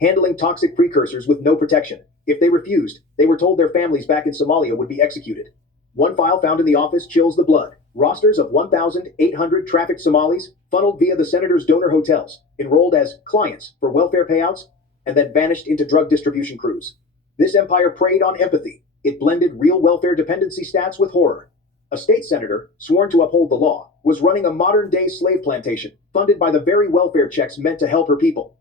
handling toxic precursors with no protection. If they refused, they were told their families back in Somalia would be executed. One file found in the office chills the blood. Rosters of 1,800 trafficked Somalis funneled via the senator's donor hotels, enrolled as clients for welfare payouts, and then vanished into drug distribution crews. This empire preyed on empathy. It blended real welfare dependency stats with horror. A state senator, sworn to uphold the law, was running a modern-day slave plantation, funded by the very welfare checks meant to help her people.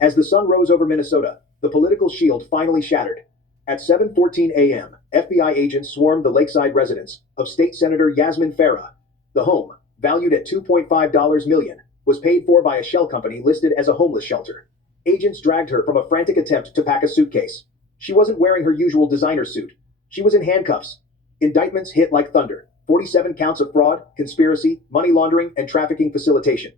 As the sun rose over Minnesota, the political shield finally shattered. At 7:14 a.m., FBI agents swarmed the lakeside residence of State Senator Yasmin Farah. The home, valued at $2.5 million, was paid for by a shell company listed as a homeless shelter. Agents dragged her from a frantic attempt to pack a suitcase. She wasn't wearing her usual designer suit. She was in handcuffs. Indictments hit like thunder. 47 counts of fraud, conspiracy, money laundering, and trafficking facilitation.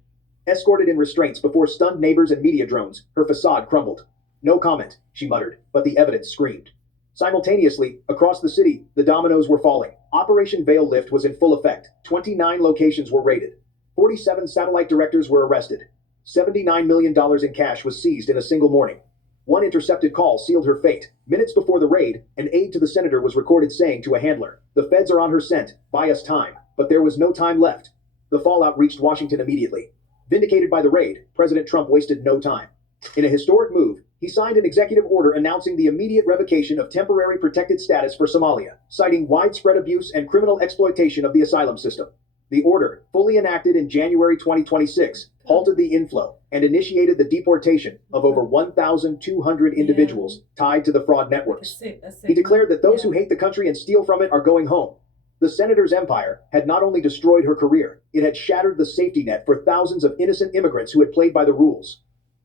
Escorted in restraints before stunned neighbors and media drones, her facade crumbled. "No comment," she muttered, but the evidence screamed. Simultaneously, across the city, the dominoes were falling. Operation Veil Lift was in full effect. 29 locations were raided. 47 satellite directors were arrested. $79 million in cash was seized in a single morning. One intercepted call sealed her fate. Minutes before the raid, an aide to the senator was recorded saying to a handler, "The feds are on her scent. Buy us time." But there was no time left. The fallout reached Washington immediately. Vindicated by the raid, President Trump wasted no time. In a historic move, he signed an executive order announcing the immediate revocation of temporary protected status for Somalia, citing widespread abuse and criminal exploitation of the asylum system. The order, fully enacted in January 2026, halted the inflow and initiated the deportation of over 1,200 individuals tied to the fraud networks. He declared that those who hate the country and steal from it are going home. The senator's empire had not only destroyed her career, it had shattered the safety net for thousands of innocent immigrants who had played by the rules.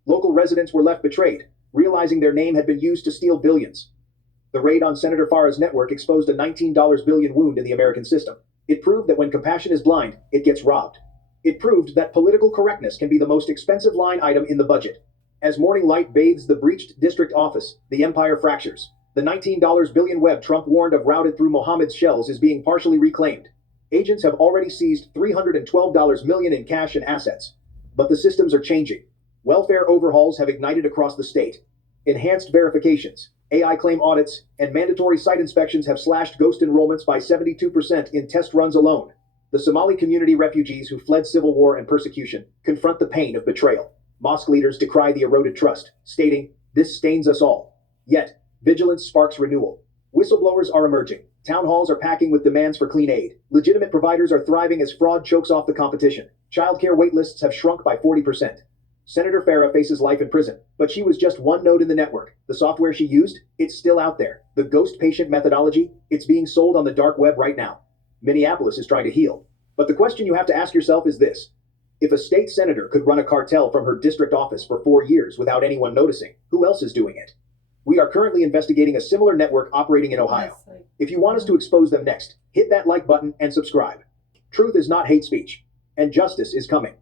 Local residents were left betrayed, realizing their name had been used to steal billions. The raid on Senator Farah's network exposed a $19 billion wound in the American system. It proved that when compassion is blind, it gets robbed. It proved that political correctness can be the most expensive line item in the budget. As morning light bathes the breached district office, the empire fractures. The $19 billion web Trump warned of routed through Mohammed's shells is being partially reclaimed. Agents have already seized $312 million in cash and assets. But the systems are changing. Welfare overhauls have ignited across the state. Enhanced verifications, AI claim audits, and mandatory site inspections have slashed ghost enrollments by 72% in test runs alone. The Somali community refugees who fled civil war and persecution confront the pain of betrayal. Mosque leaders decry the eroded trust, stating, "This stains us all." Yet, vigilance sparks renewal. Whistleblowers are emerging. Town halls are packing with demands for clean aid. Legitimate providers are thriving as fraud chokes off the competition. Childcare waitlists have shrunk by 40%. Senator Farah faces life in prison, but she was just one node in the network. The software she used, it's still out there. The ghost patient methodology, it's being sold on the dark web right now. Minneapolis is trying to heal. But the question you have to ask yourself is this. If a state senator could run a cartel from her district office for 4 years without anyone noticing, who else is doing it? We are currently investigating a similar network operating in Ohio. If you want us to expose them next, hit that like button and subscribe. Truth is not hate speech, and justice is coming.